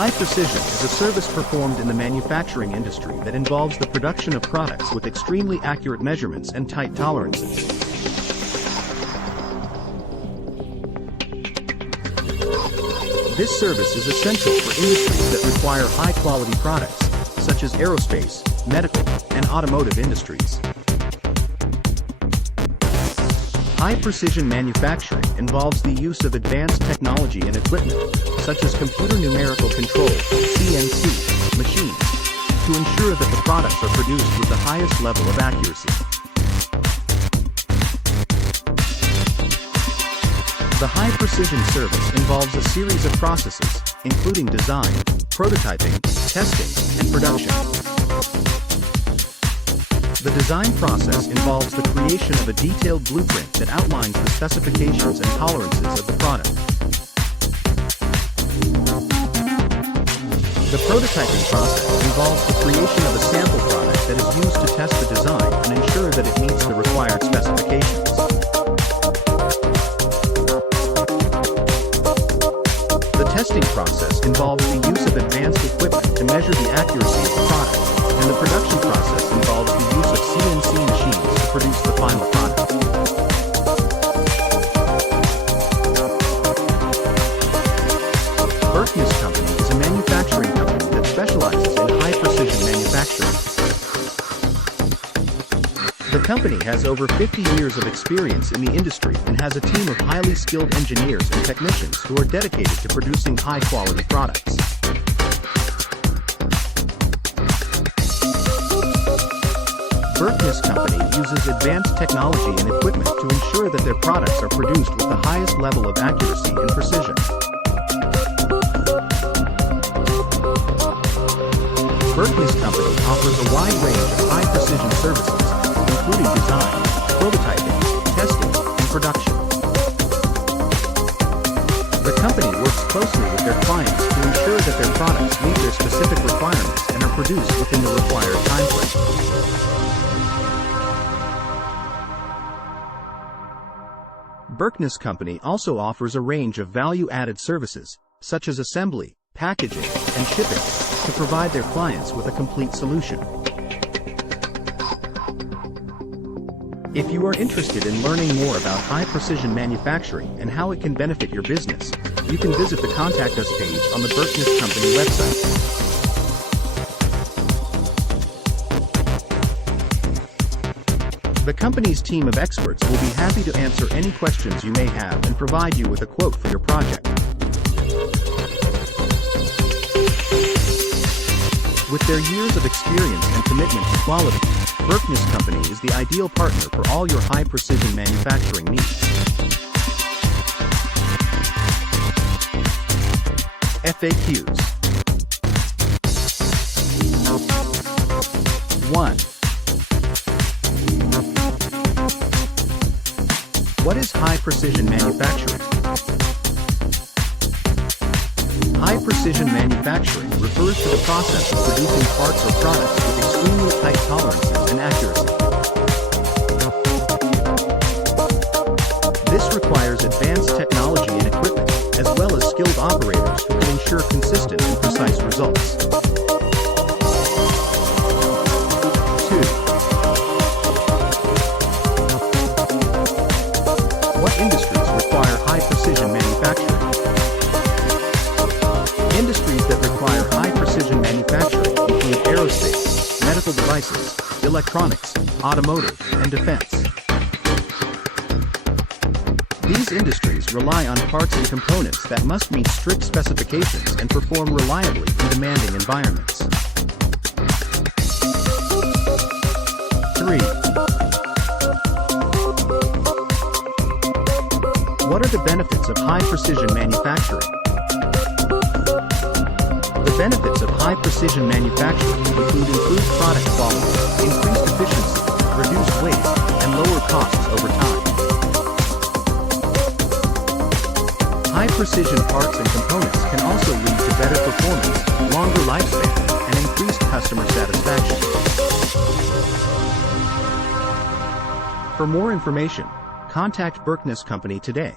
High precision is a service performed in the manufacturing industry that involves the production of products with extremely accurate measurements and tight tolerances. This service is essential for industries that require high-quality products, such as aerospace, medical, and automotive industries. High-precision manufacturing involves the use of advanced technology and equipment, such as computer numerical control (CNC) machines, to ensure that the products are produced with the highest level of accuracy. The high-precision service involves a series of processes, including design, prototyping, testing, and production. The design process involves the creation of a detailed blueprint that outlines the specifications and tolerances of the product. The prototyping process involves the creation of a sample product that is used to test the design and ensure that it meets the required specifications. The testing process involves the use of advanced equipment to measure the accuracy of the product, and the production process involves the use of CNC machines to produce the final product. Berkness Company is a manufacturing company that specializes in high-precision manufacturing. The company has over 50 years of experience in the industry and has a team of highly skilled engineers and technicians who are dedicated to producing high-quality products. Berkness Company uses advanced technology and equipment to ensure that their products are produced with the highest level of accuracy and precision. Berkness Company offers a wide range of high-precision services, including design, prototyping, testing, and production. The company works closely with their clients to ensure that their products meet their specific requirements and are produced within the required timeframe. Berkness Company also offers a range of value-added services, such as assembly, packaging, and shipping, to provide their clients with a complete solution. If you are interested in learning more about high-precision manufacturing and how it can benefit your business, you can visit the Contact Us page on the Berkness Company website. The company's team of experts will be happy to answer any questions you may have and provide you with a quote for your project. With their years of experience and commitment to quality, Berkness Company is the ideal partner for all your high-precision manufacturing needs. FAQs. 1. What is high-precision manufacturing? High-precision manufacturing refers to the process of producing parts or products with extremely tight tolerances and accuracy. This requires advanced technology and equipment, as well as skilled operators who can ensure consistent and precise results. 2. What industries require high-precision manufacturing? Industries that require high-precision manufacturing include aerospace, medical devices, electronics, automotive, and defense. These industries rely on parts and components that must meet strict specifications and perform reliably in demanding environments. 3. What are the benefits of high-precision manufacturing? The benefits of high-precision manufacturing include improved product quality, increased efficiency, reduced waste, and lower costs over time. High-precision parts and components can also lead to better performance, longer lifespan, and increased customer satisfaction. For more information, contact Berkness Company today.